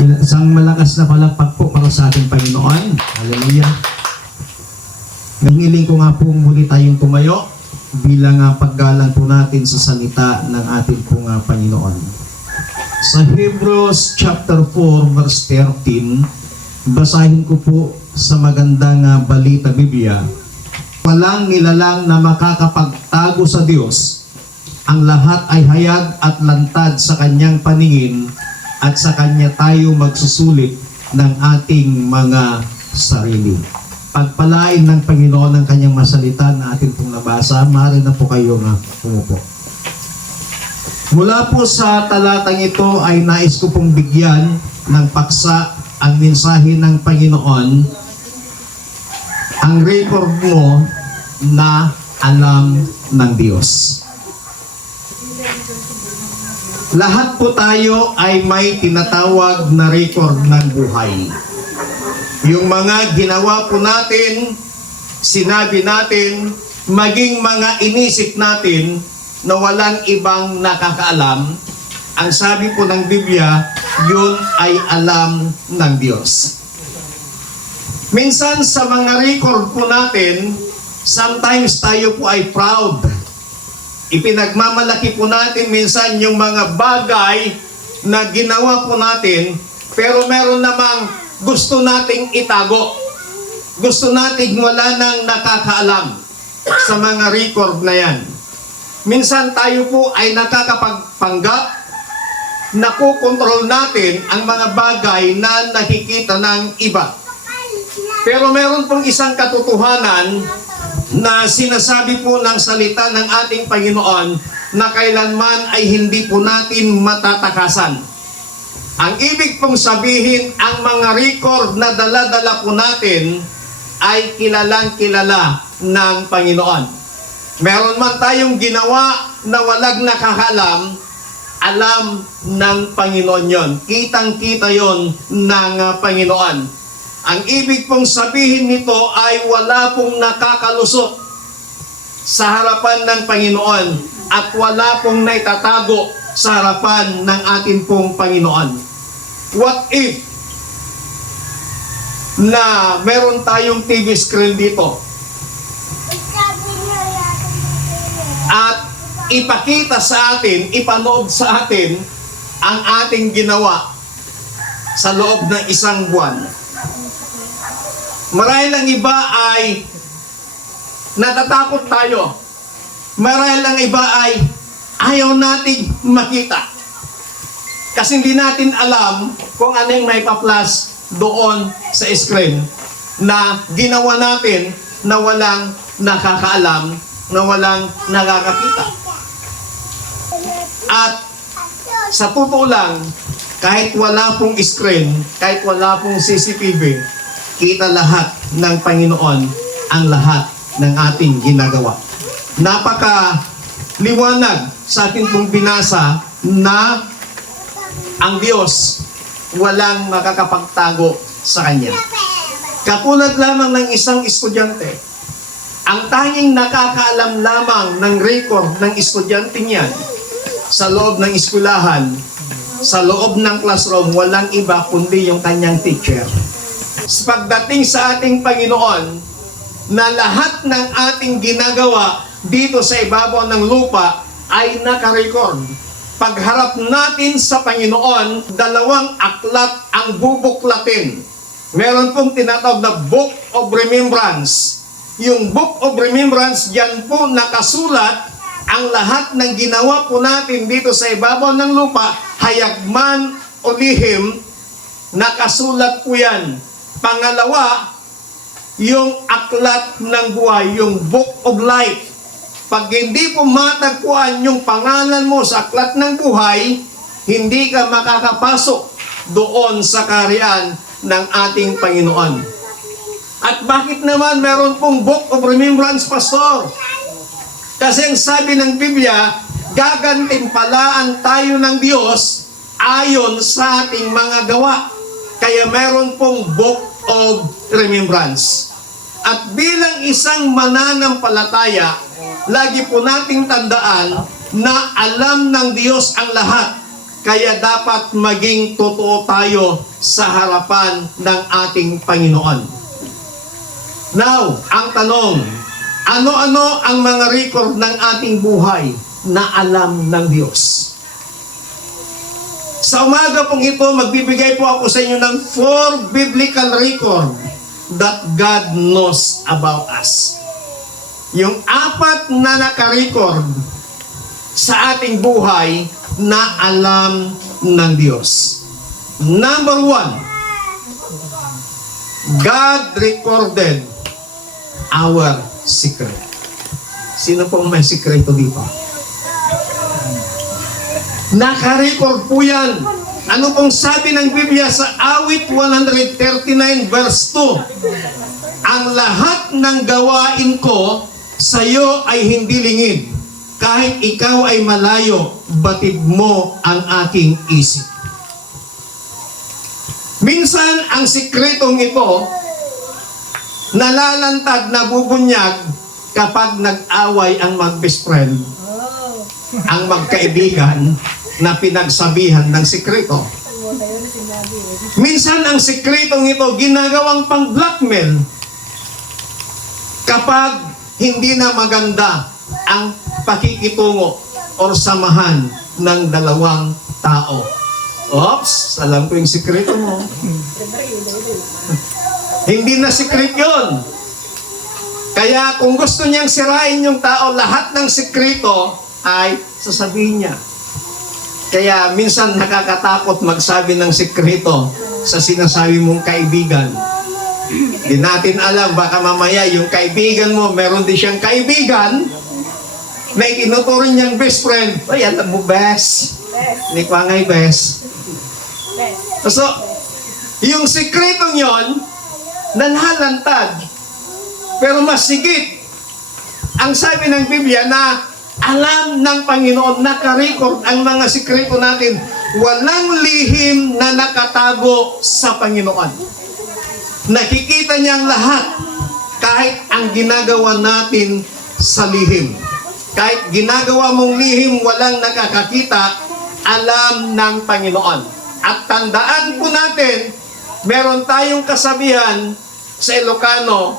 Isang malakas na palakpak po para sa ating Panginoon. Hallelujah. Nangiling ko nga po muli tayong tumayo bilang paggalang po natin sa salita ng ating pong Panginoon. Sa Hebrews chapter 4 verse 13, basahin ko po sa magandang balita Biblia. Walang nilalang na makakapagtago sa Diyos. Ang lahat ay hayag at lantad sa kanyang paningin at sa kanya tayo magsusulit ng ating mga sarili. Pagpalain ng Panginoon ang kanyang masalita na atin pong nabasa, maaari na po kayo pumupo. Mula po sa talatang ito ay nais ko pong bigyan ng paksa ang mensahe ng Panginoon, ang record mo na alam ng Diyos. Lahat po tayo ay may tinatawag na record ng buhay. Yung mga ginawa po natin, sinabi natin, maging mga inisip natin na walang ibang nakakaalam, ang sabi po ng Biblia, yun ay alam ng Diyos. Minsan sa mga record po natin, sometimes tayo po ay proud. Ipinagmamalaki po natin minsan yung mga bagay na ginawa po natin, pero meron namang gusto nating itago. Gusto nating wala nang nakakaalam sa mga record na yan. Minsan tayo po ay nakakapagpanggap, nakukontrol natin ang mga bagay na nakikita ng iba. Pero meron pong isang katotohanan na sinasabi po ng salita ng ating Panginoon na kailanman ay hindi po natin matatakasan. Ang ibig pong sabihin, ang mga record na dala-dala po natin ay kilalang kilala ng Panginoon. Meron man tayong ginawa na walang nakakaalam, alam ng Panginoon yon. Kitang-kita yon ng Panginoon. Ang ibig pong sabihin nito ay wala pong nakakalusot sa harapan ng Panginoon at wala pong naitatago sa harapan ng ating pong Panginoon. What if na meron tayong TV screen dito at ipakita sa atin, ipanood sa atin ang ating ginawa sa loob ng isang buwan? Marahil ang iba ay natatakot tayo. Marahil ang iba ay ayaw nating makita. Kasi hindi natin alam kung ano yung may pa-flash doon sa screen na ginawa natin na walang nakakaalam, na walang nakakakita. At sa totoo lang, kahit wala pong screen, kahit wala pong CCTV, kita lahat ng Panginoon ang lahat ng ating ginagawa. Napaka-liwanag sa ating pong binasa na ang Diyos walang makakapagtago sa Kanya. Katulad lamang ng isang estudyante, ang tanging nakakaalam lamang ng record ng estudyante niyan sa loob ng eskwelahan, sa loob ng classroom, walang iba kundi yung kanyang teacher. Pagdating sa ating Panginoon, na lahat ng ating ginagawa dito sa ibabaw ng lupa ay nakarecord. Pagharap natin sa Panginoon, dalawang aklat ang bubuklatin. Meron pong tinatawag na Book of Remembrance. Yung Book of Remembrance, diyan po nakasulat ang lahat ng ginawa po natin dito sa ibabaw ng lupa, hayagman o lihim, nakasulat po yan. Pangalawa, yung aklat ng buhay, yung Book of Life. Pag hindi po matagpuan yung pangalan mo sa aklat ng buhay, hindi ka makakapasok doon sa kaharian ng ating Panginoon. At bakit naman meron pong Book of Remembrance, Pastor? Kasi ang sabi ng Biblia, gagantimpalaan tayo ng Diyos ayon sa ating mga gawa. Kaya meron pong Book of Remembrance. At bilang isang mananampalataya, lagi po nating tandaan na alam ng Diyos ang lahat. Kaya dapat maging totoo tayo sa harapan ng ating Panginoon. Now, ang tanong, ano-ano ang mga record ng ating buhay na alam ng Diyos? Sa umaga pong ito, magbibigay po ako sa inyo ng 4 biblical record that God knows about us. Yung 4 na naka-record sa ating buhay na alam ng Diyos. Number 1, God recorded our secret. Sino pong may sikreto dito? Naka-record po yan. Ano pong sabi ng Biblia sa Awit 139 verse 2? Ang lahat ng gawain ko sa iyo ay hindi lingid. Kahit ikaw ay malayo, batid mo ang aking isip. Minsan, ang sikretong ito, nalalantad, nabubunyag kapag nag-away ang mag-best friend, ang magkaibigan na pinagsabihan ng sikreto. Minsan, ang sikretong ito, ginagawang pang-blackmail kapag hindi na maganda ang pakikitungo o samahan ng dalawang tao. Oops, alam ko yung sikreto mo. Hindi na sikret yun. Kaya kung gusto niyang sirain yung tao, lahat ng sikreto ay sasabihin niya. Kaya minsan nakakatakot magsabi ng sikreto sa sinasabi mong kaibigan. Hindi natin alam, baka mamaya yung kaibigan mo, meron din siyang kaibigan na itinuturo niyang best friend. Ay, alam mo, best. Hindi ko ngay best. So, yung sikretong yon, nanhalantad. Pero mas sigit, ang sabi ng Biblia na alam ng Panginoon, naka-record ang mga sikreto natin. Walang lihim na nakatago sa Panginoon. Nakikita niya ang lahat, kahit ang ginagawa natin sa lihim. Kahit ginagawa mong lihim, walang nakakakita, alam ng Panginoon. At tandaan po natin, meron tayong kasabihan sa Ilocano,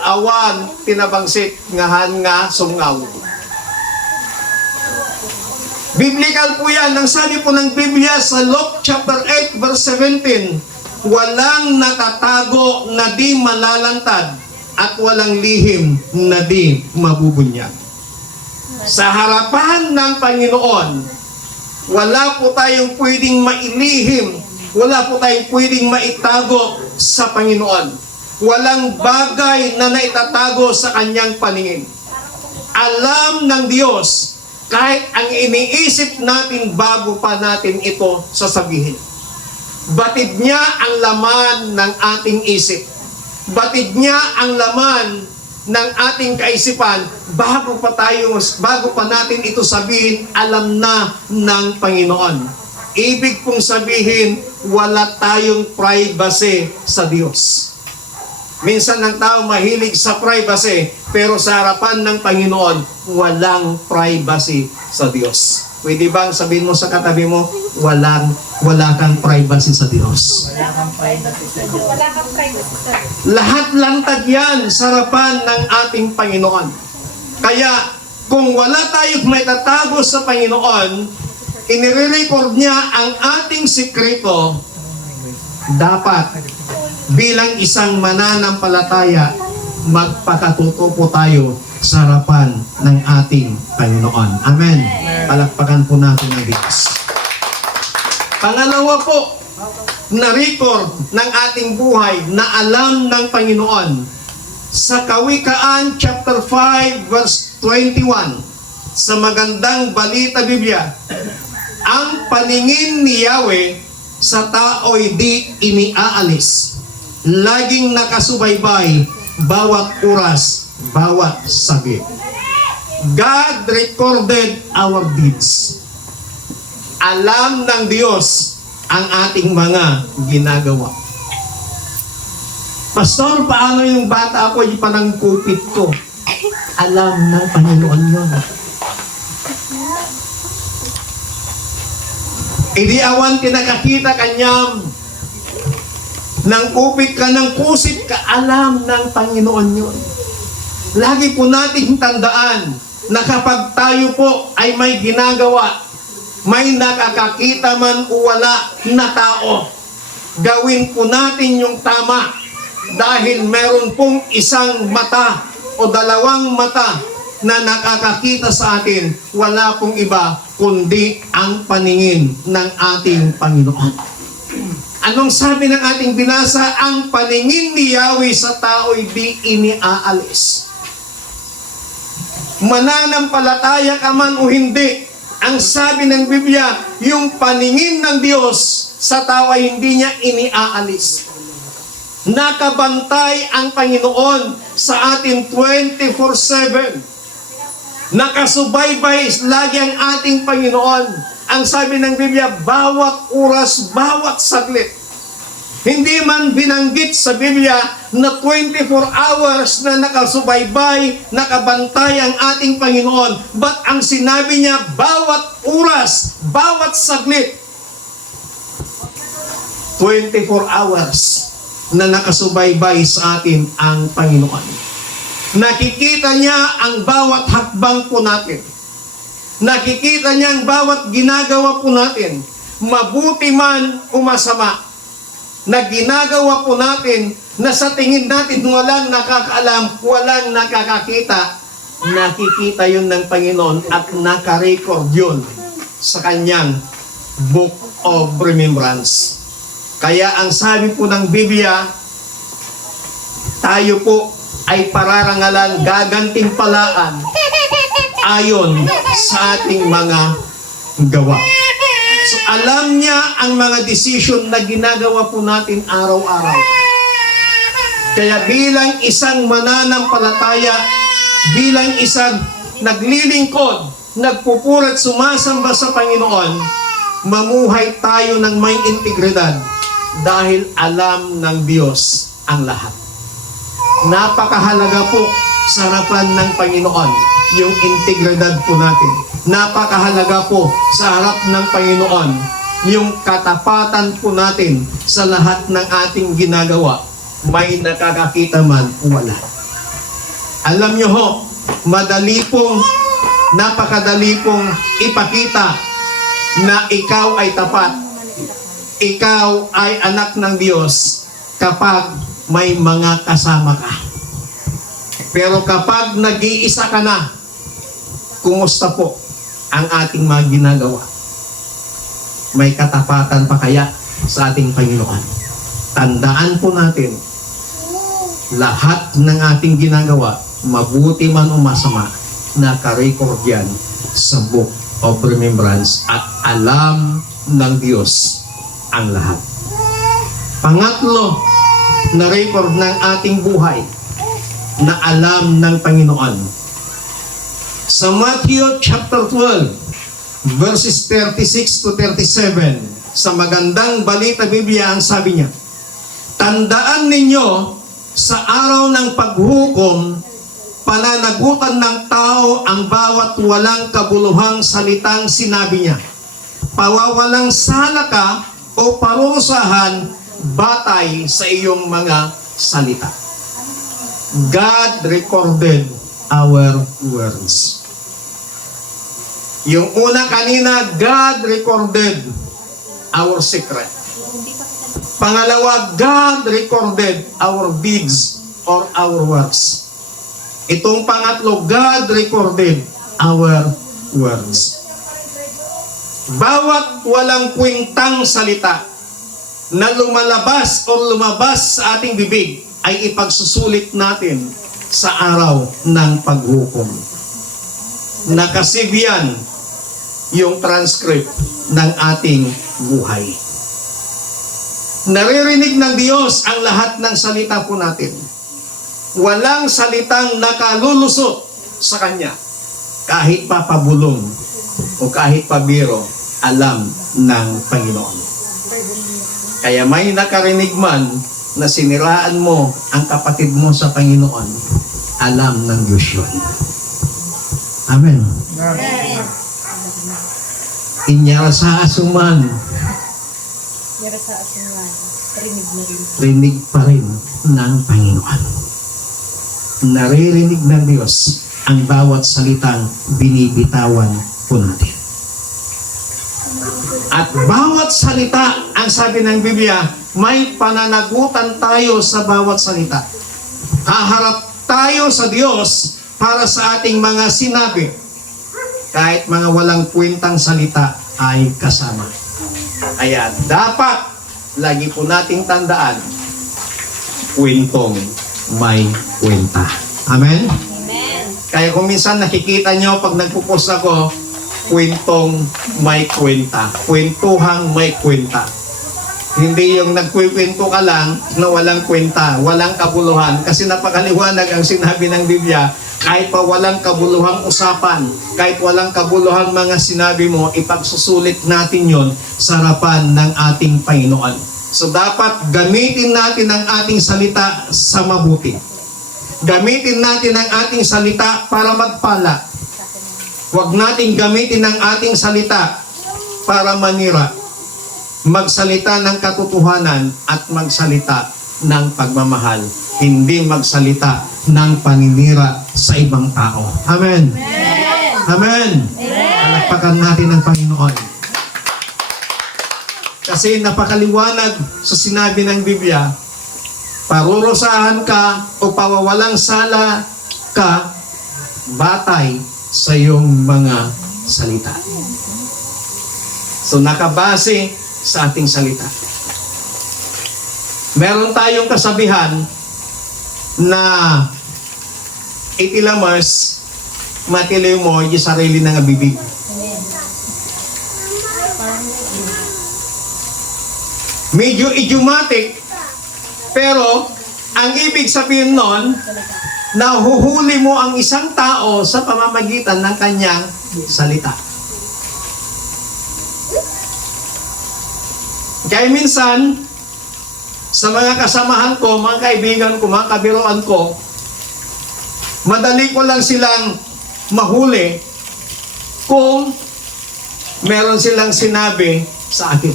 awan, tinabangsit, ngahan nga, sungaw. Biblical po yan. Ang sabi po ng Biblia sa Luke chapter 8 verse 17, walang nakatago na di malalantad at walang lihim na di mabubunyag. Sa harapan ng Panginoon, wala po tayong pwedeng mailihim, wala po tayong pwedeng maitago sa Panginoon. Walang bagay na naitatago sa kanyang paningin. Alam ng Diyos, kahit ang iniisip natin bago pa natin ito sasabihin. Batid niya ang laman ng ating isip. Batid niya ang laman ng ating kaisipan bago pa natin ito sabihin, alam na ng Panginoon. Ibig pong sabihin, wala tayong privacy sa Diyos. Minsan ng tao mahilig sa privacy, pero sa harapan ng Panginoon, walang privacy sa Diyos. Pwede bang sabihin mo sa katabi mo, wala kang privacy sa Diyos? Wala kang privacy sa Diyos. Wala kang privacy sa Diyos. Lahat lantad yan sa harapan ng ating Panginoon. Kaya, kung wala tayong may tatago sa Panginoon, inire-record niya ang ating sikreto, dapat bilang isang mananampalataya, magpakatuto po tayo sa harapan ng ating Panginoon. Amen. Palakpakan po natin ang Diyos. Pangalawa po, na-record ng ating buhay na alam ng Panginoon sa Kawikaan chapter 5 verse 21 sa magandang balita Biblia, ang paningin ni Yahweh sa tao'y di iniaalis. Laging nakasubaybay bawat oras, bawat saglit. God recorded our deeds. Alam ng Diyos ang ating mga ginagawa. Pastor, paano yung bata ako, yung panangkupit ko? Alam ng Panginoon yun. Idi awan tinakakita kanyam. Nang kupit ka, nang kusit ka, alam ng Panginoon yun. Lagi po nating tandaan na kapag tayo po ay may ginagawa, may nakakakita man o wala na tao, gawin po natin yung tama dahil meron pong isang mata o dalawang mata na nakakakita sa atin, wala pong iba kundi ang paningin ng ating Panginoon. Anong sabi ng ating binasa? Ang paningin ni Yahweh sa tao'y di iniaalis. Mananampalataya ka man o hindi, ang sabi ng Biblia, yung paningin ng Diyos sa tao ay hindi niya iniaalis. Nakabantay ang Panginoon sa atin 24/7. Nakasubaybay lagi ang ating Panginoon. Ang sabi ng Biblia, bawat oras, bawat saglit. Hindi man binanggit sa Biblia na 24 hours na nakasubaybay, nakabantay ang ating Panginoon. But ang sinabi niya, bawat oras, bawat saglit. 24 hours na nakasubaybay sa atin ang Panginoon. Nakikita niya ang bawat hakbang po natin. Nakikita niya ang bawat ginagawa po natin. Mabuti man o masama. Na ginagawa po natin na sa tingin natin walang nakakaalam, walang nakakakita. Nakikita yun ng Panginoon at nakarecord yun sa kanyang Book of Remembrance. Kaya ang sabi po ng Biblia, tayo po ay pararangalan, gagantimpalaan ayon sa ating mga gawa. So alam niya ang mga desisyon na ginagawa po natin araw-araw. Kaya bilang isang mananampalataya, bilang isang naglilingkod, nagpupurat, sumasamba sa Panginoon, mamuhay tayo ng may integridad dahil alam ng Diyos ang lahat. Napakahalaga po sa harapan ng Panginoon yung integridad po natin. Napakahalaga po sa harap ng Panginoon yung katapatan po natin sa lahat ng ating ginagawa. May nakakakita man o wala. Alam nyo ho, napakadali pong ipakita na ikaw ay tapat. Ikaw ay anak ng Diyos kapag may mga kasama ka. Pero kapag nag-iisa ka na, kumusta po ang ating mga ginagawa? May katapatan pa kaya sa ating Panginoon? Tandaan po natin, lahat ng ating ginagawa, mabuti man o masama, naka-record yan sa Book of Remembrance at alam ng Diyos ang lahat. Pangatlo, na record ng ating buhay na alam ng Panginoon. Sa Matthew chapter 12, verses 36 to 37, sa magandang balita Biblia, ang sabi niya, tandaan ninyo sa araw ng paghukom, pananagutan ng tao ang bawat walang kabuluhang salitang sinabi niya. Pawawalang sala ka o parusahan batay sa iyong mga salita. God recorded our words. Yung una kanina, God recorded our secret. Pangalawa, God recorded our deeds or our works. Itong pangatlo, God recorded our words. Bawat walang kwentang salita na lumabas sa ating bibig ay ipagsusulit natin sa araw ng paghukom. Nakasave yan yung transcript ng ating buhay. Naririnig ng Diyos ang lahat ng salita po natin. Walang salitang nakalulusot sa Kanya. Kahit pa pabulong o kahit pabiro, alam ng Panginoon. Kaya may nakarinig man na siniraan mo ang kapatid mo sa Panginoon, alam ng Diyos yun. Amen. Inyara sa asuman, Yara sa asungan. Rinig na rin. rinig pa rin ng Panginoon. Naririnig ng Diyos ang bawat salitang binibitawan po natin. At bawat salita, ang sabi ng Biblia, may pananagutan tayo sa bawat salita. Haharap tayo sa Diyos para sa ating mga sinabi. Kahit mga walang kwentang salita ay kasama. Kaya dapat lagi po nating tandaan, kwentong may kwenta. Amen? Amen. Kaya kung minsan nakikita nyo pag nagpupost ako, kwentong may kwenta. Kwentuhang may kwenta. Hindi yung nagkwikwento ka lang na walang kwenta, walang kabuluhan. Kasi napakaliwanag ang sinabi ng Biblia, kahit pa walang kabuluhang usapan, kahit walang kabuluhang mga sinabi mo, ipagsusulit natin yon sa harapan ng ating Panginoon. So dapat gamitin natin ang ating salita sa mabuti. Gamitin natin ang ating salita para magpala. Huwag nating gamitin ang ating salita para manira. Magsalita ng katotohanan at magsalita ng pagmamahal. Hindi magsalita ng paninira sa ibang tao. Amen. Amen. Palakpakan natin ang Panginoon. Kasi napakaliwanag sa sinabi ng Biblia, parurusahan ka o pawawalang sala ka batay sa iyong mga salita. So nakabase sa ating salita. Meron tayong kasabihan na itilamas matiliw mo yung sarili ng bibig. Medyo idiomatic, pero ang ibig sabihin nun, nahuhuli mo ang isang tao sa pamamagitan ng kanyang salita. Kaya minsan, sa mga kasamahan ko, mga kaibigan ko, mga kabiroan ko, madali ko lang silang mahuli kung meron silang sinabi sa akin.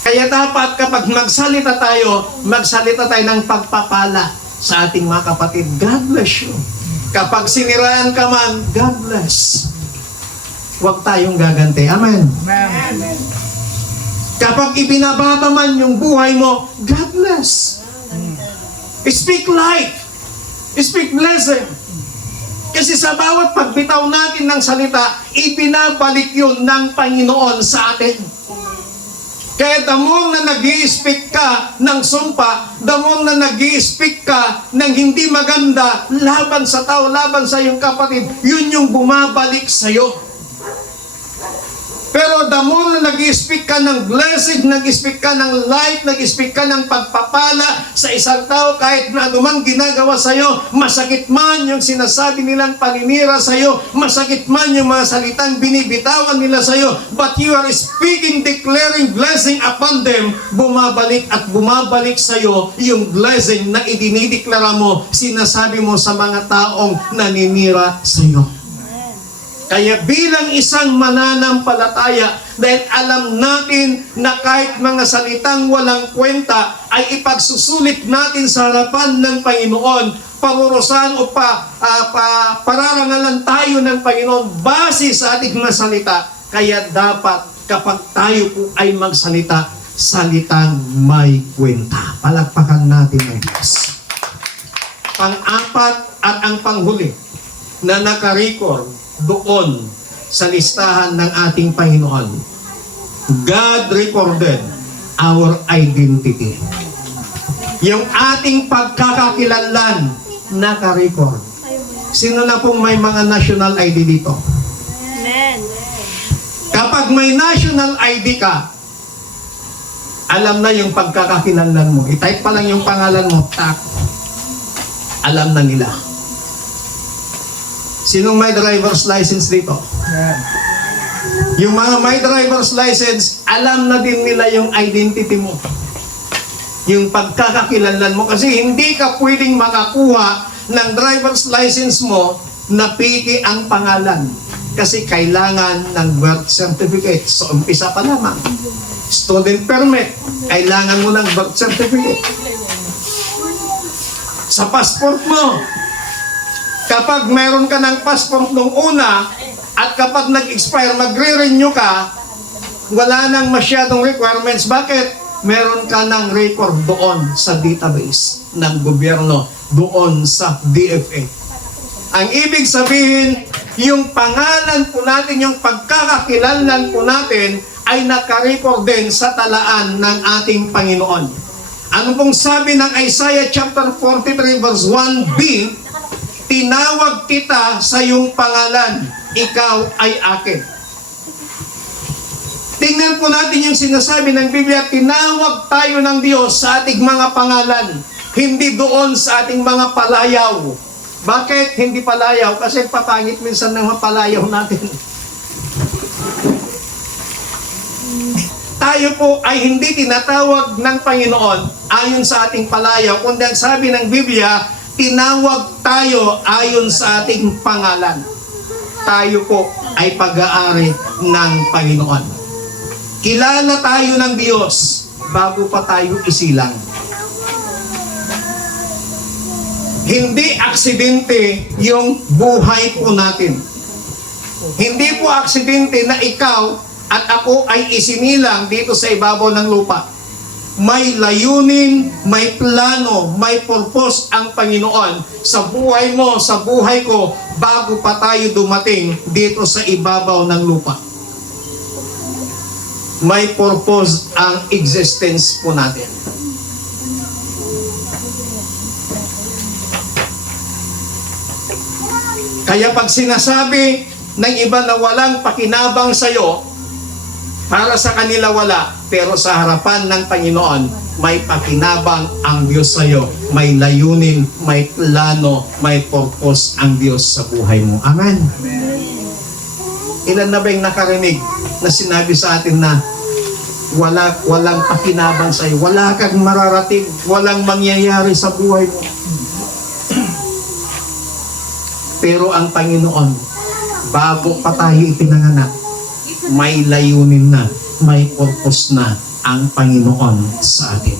Kaya dapat kapag magsalita tayo ng pagpapala sa ating mga kapatid. God bless you. Kapag siniraan ka man, God bless. Huwag tayong gaganti. Amen. Amen. Kapag ibinababa man yung buhay mo, God bless. Speak life. Speak blessing. Kasi sa bawat pagbitaw natin ng salita, ibinabalik yun ng Panginoon sa atin. Kaya damong na nag-i-speak ka ng sumpa, damong na nag-i-speak ka ng hindi maganda laban sa tao, laban sa iyong kapatid, yun yung bumabalik sa iyo. Pero damong na nag-i-speak ka ng blessing, nag-i-speak ka ng light, nag-i-speak ka ng pagpapala sa isang tao, kahit na anumang ginagawa sa iyo, masakit man yung sinasabi nilang paninira sa iyo, masakit man yung mga salitang binibitawan nila sa iyo, but you are speaking, declaring blessing upon them, bumabalik at bumabalik sa iyo yung blessing na idinideklara mo, sinasabi mo sa mga taong naninira sa iyo. Kaya bilang isang mananampalataya, dahil alam natin na kahit mga salitang walang kwenta ay ipagsusulit natin sa harapan ng Panginoon, parurusahan o pararangalan tayo ng Panginoon base sa ating mga salita. Kaya dapat kapag tayo po ay magsalita, salitang may kwenta. Palakpakan natin ang Diyos. Pang-apat at ang panghuli na nakarecord doon sa listahan ng ating Panginoon. God recorded our identity. Yung ating pagkakakilanlan, naka-record. Sino na pong may mga national ID dito? Amen. Kapag may national ID ka, alam na yung pagkakakilanlan mo. I-type pa lang yung pangalan mo, tak. Alam na nila. Sinong may driver's license dito? Yung mga may driver's license, alam na din nila yung identity mo. Yung pagkakakilanlan mo. Kasi hindi ka pwedeng makakuha ng driver's license mo na piki ang pangalan. Kasi kailangan ng birth certificate. So, umpisa pa lamang. Student permit, kailangan mo ng birth certificate. Sa passport mo, kapag meron ka ng passport nung una, at kapag nag-expire, magre-renew ka, wala nang masyadong requirements. Bakit? Meron ka ng record doon sa database ng gobyerno, doon sa DFA. Ang ibig sabihin, yung pangalan po natin, yung pagkakakilanlan po natin, ay nakarecord din sa talaan ng ating Panginoon. Ano pong sabi ng Isaiah chapter 43 verse 1b? Tinawag kita sa iyong pangalan, ikaw ay akin. Tingnan po natin yung sinasabi ng Biblia, tinawag tayo ng Diyos sa ating mga pangalan, hindi doon sa ating mga palayaw. Bakit hindi palayaw? Kasi papangit minsan ng mga palayaw natin. Tayo po ay hindi tinatawag ng Panginoon ayon sa ating palayaw, kundi ang sabi ng Biblia, tinawag tayo ayon sa ating pangalan. Tayo po ay pag-aari ng Panginoon. Kilala tayo ng Diyos bago pa tayo isilang. Hindi aksidente yung buhay po natin. Hindi po aksidente na ikaw at ako ay isinilang dito sa ibabaw ng lupa. May layunin, may plano, may purpose ang Panginoon sa buhay mo, sa buhay ko, bago pa tayo dumating dito sa ibabaw ng lupa. May purpose ang existence po natin. Kaya pag sinasabi ng iba na walang pakinabang sa iyo, para sa kanila wala, pero sa harapan ng Panginoon, may pakinabang ang Diyos sa iyo. May layunin, may plano, may purpose ang Diyos sa buhay mo. Amen. Ilan na ba yung nakarinig na sinabi sa atin na walang pakinabang sa iyo, wala kang mararating, walang mangyayari sa buhay mo. Pero ang Panginoon, bago pa tayo ipinanganak, may layunin na, may purpose na ang Panginoon sa atin.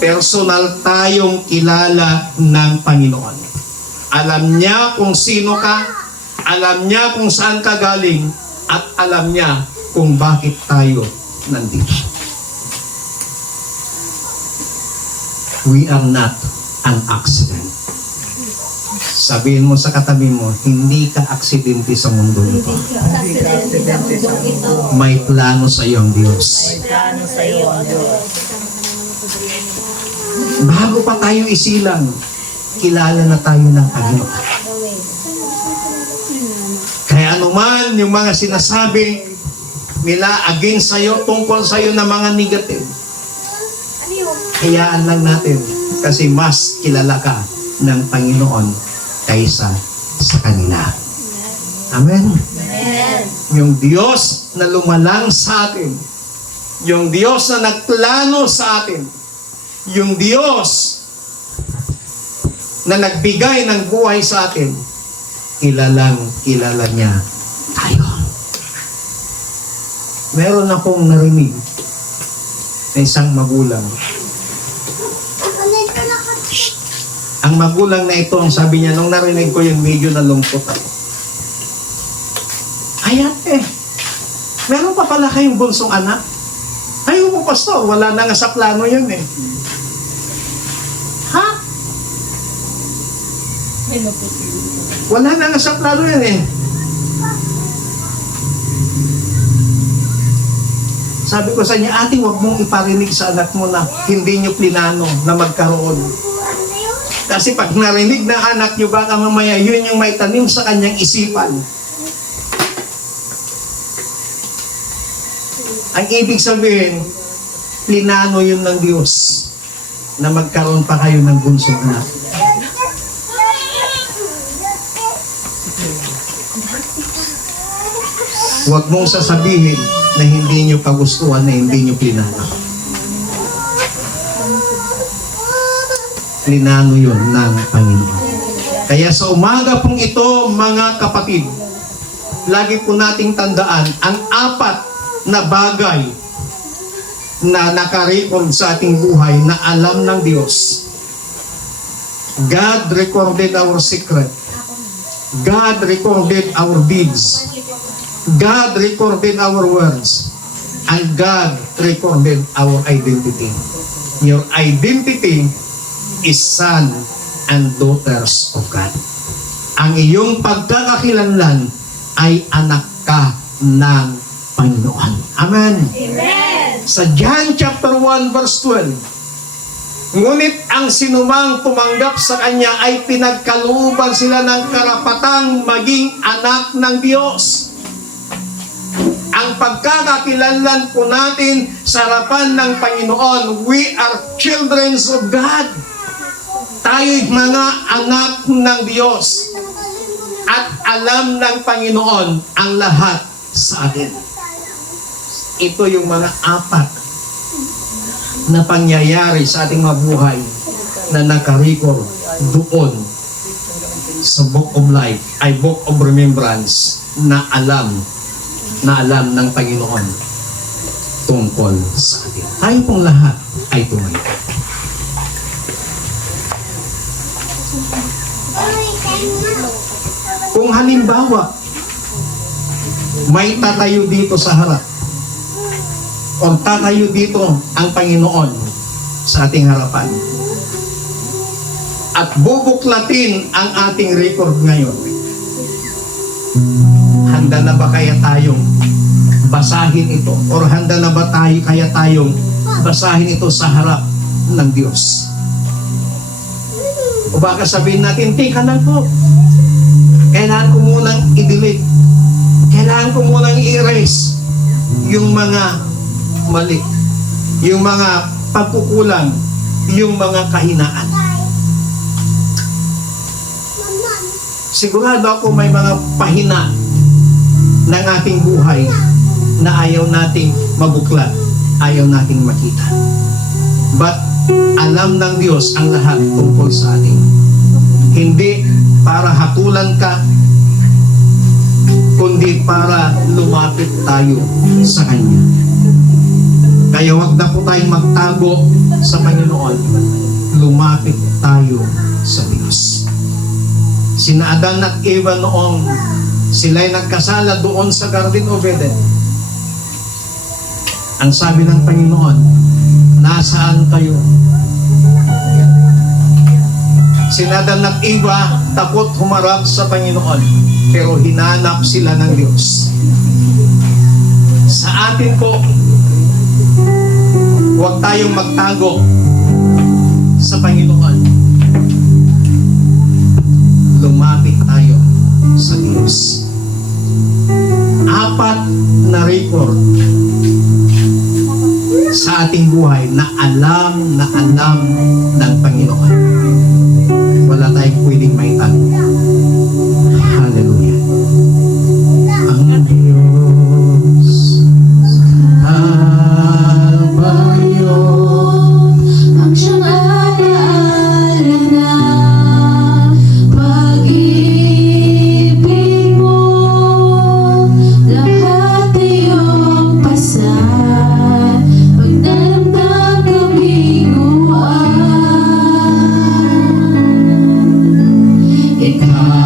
Personal tayong kilala ng Panginoon. Alam niya kung sino ka, alam niya kung saan ka galing, at alam niya kung bakit tayo nandito. We are not an accident. Sabihin mo sa katabi mo, hindi ka aksidente sa mundo nito. May plano sa iyo ang Diyos. Bago pa tayo isilang, kilala na tayo ng Panginoon. Kaya anuman yung mga sinasabi nila against sa iyo, tungkol sa iyo na mga negative, hayaan lang natin kasi mas kilala ka ng Panginoon kaysa sa kanila. Amen? Amen. Yung Diyos na lumalang sa atin, yung Diyos na nagplano sa atin, yung Diyos na nagbigay ng buhay sa atin, kilala niya tayo. Meron akong narinig na isang magulang. Ang magulang na ito, ang sabi niya, nung narinig ko yun, medyo nalungkot ako. Ayan meron pa pala kayong bunsong anak? Ayaw mo, pastor, wala na nga sa plano yun Ha? Wala na nga sa plano yun Sabi ko sa niya, ate, huwag mong iparinig sa anak mo na hindi nyo plinano na magkaroon. Kasi pag narinig ng anak nyo, baka mamaya yun yung may tanim sa kanyang isipan. Ang ibig sabihin, plinano yun ng Diyos na magkaroon pa kayo ng bunsong anak. Huwag mong sasabihin na hindi nyo pagustuhan, na hindi nyo plinano. Plinano yun ng Panginoon. Kaya sa umaga pong ito, mga kapatid, lagi po nating tandaan ang apat na bagay na nakarecord sa ating buhay na alam ng Diyos. God recorded our secret. God recorded our deeds. God recorded our words. And God recorded our identity. Your identity is son and daughters of God. Ang iyong pagkakakilanlan ay anak ka ng Panginoon. Amen. Amen. Sa John chapter 1 verse 12, ngunit ang sinumang tumanggap sa Kanya ay pinagkalooban sila ng karapatang maging anak ng Diyos. Ang pagkakakilanlan po natin sa harapan ng Panginoon, we are children of God. Tayo'y mga anak ng Diyos. At alam ng Panginoon ang lahat sa atin. Ito yung mga apat na pangyayari sa ating mabuhay na nakarecord doon sa Book of Life, ay Book of Remembrance, na alam ng Panginoon tungkol sa atin. Tayo pong lahat ay tumayo. Kung halimbawa may tatayo dito sa harap, o tatayo dito ang Panginoon sa ating harapan, at bubuklatin ang ating record ngayon, handa na ba kaya tayong basahin ito? Or handa na ba kaya tayong basahin ito sa harap ng Diyos? O baka sabihin natin, teka lang po, kailangan ko munang i-delete, kailangan ko munang i-erase yung mga mali, yung mga pagkukulang, yung mga kahinaan. Sigurado ako may mga pahina ng ating buhay na ayaw nating mabuklat, ayaw nating makita. But alam ng Diyos ang lahat tungkol sa atin. Hindi para hatulan ka, kundi para lumapit tayo sa Kanya. Kaya wag na po tayong magtago sa Panginoon. Lumapit tayo sa Diyos. Sina Adan at Eva noong sila'y nagkasala doon sa Garden of Eden, ang sabi ng Panginoon, nasaan kayo? Sina Adan at Eva takot humarap sa Panginoon, pero hinanap sila ng Diyos. Sa atin po, huwag tayong magtago sa Panginoon. Lumapit tayo sa Diyos. Apat na record sa ating buhay na alam ng Panginoon. Wala tayong pwedeng maitago. Hallelujah. Ang Diyos ang siyang alaala na pag-ibig mo, lahat iyong pasan, pag naramdam kabiguan, ikaw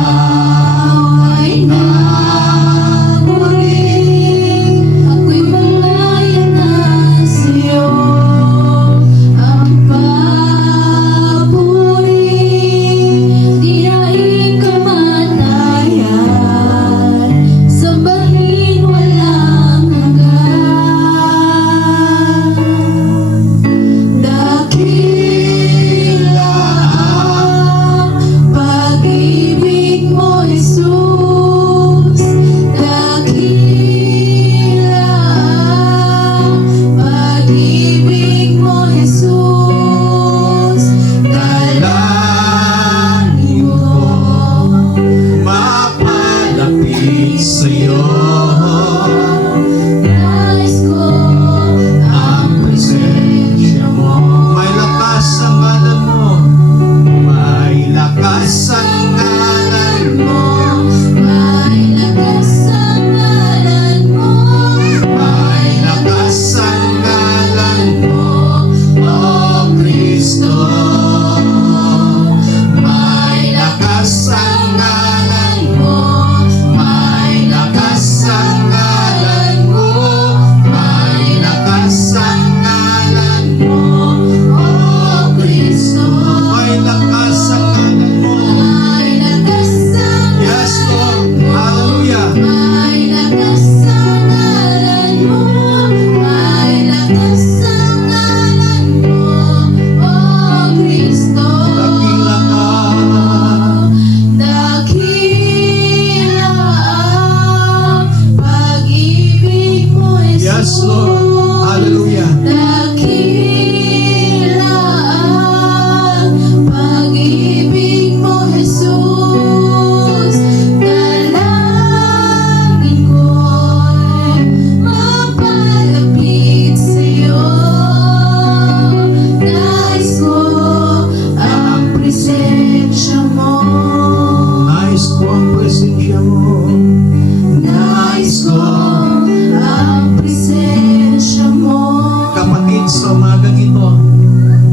sa umagang ito,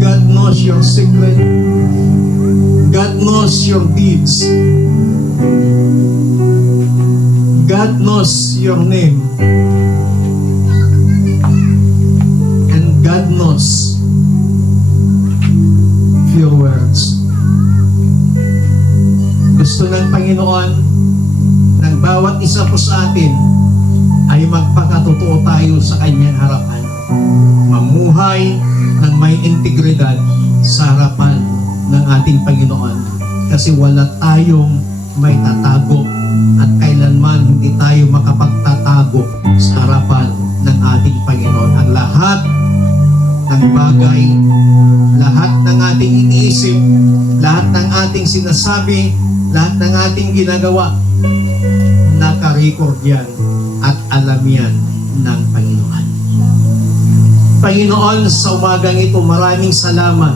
God knows your secret. God knows your deeds. God knows your name. And God knows your words. Gusto ng Panginoon ng bawat isa po sa atin ay magpakatotoo tayo sa Kanyang harapan. Mamuhay ng may integridad sa harapan ng ating Panginoon. Kasi wala tayong may tatago at kailanman hindi tayo makapagtatago sa harapan ng ating Panginoon. Ang lahat ng bagay, lahat ng ating iniisip, lahat ng ating sinasabi, lahat ng ating ginagawa, naka-record yan at alam yan ng Panginoon. Panginoon, sa umagang ito, maraming salamat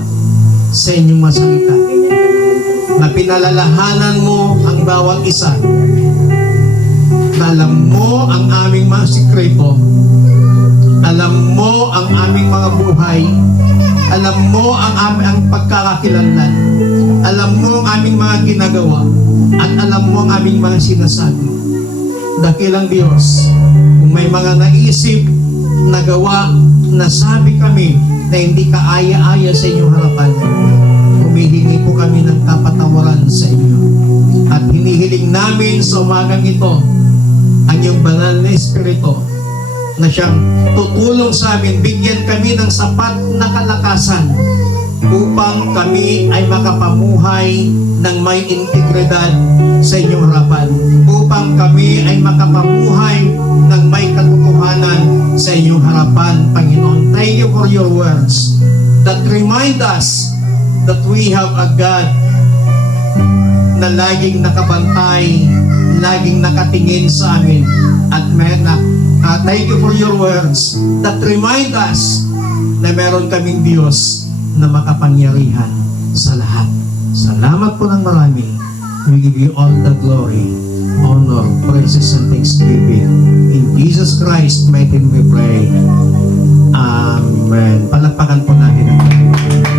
sa inyong masalita na pinalalahanan mo ang bawat isa. Alam mo ang aming mga sikreto. Alam mo ang aming mga buhay. Alam mo ang pagkakakilanlan. Alam mo ang aming mga ginagawa. At alam mo ang aming mga sinasabi. Dakilang Diyos, kung may mga naisip, nagawa, nasabi kami na hindi kaaya-aya sa inyong harapan, humihingi po kami ng kapatawaran sa inyo. At hinihiling namin sa umagang ito ang iyong banal na Espiritu na siyang tutulong sa amin, bigyan kami ng sapat na kalakasan upang kami ay makapamuhay ng may integridad sa inyong harapan, upang kami ay makapamuhay ng may katotohanan sa inyong harapan, Panginoon. Thank you for your words that remind us that we have a God na laging nakabantay, laging nakatingin sa amin. At thank you for your words that remind us na meron kaming Diyos na makapangyarihan sa lahat. Salamat po ng marami. We give you all the glory, honor, praises, and thanksgiving. In Jesus Christ, mighty name we pray. Amen. Palakpakan po natin ang Panginoon.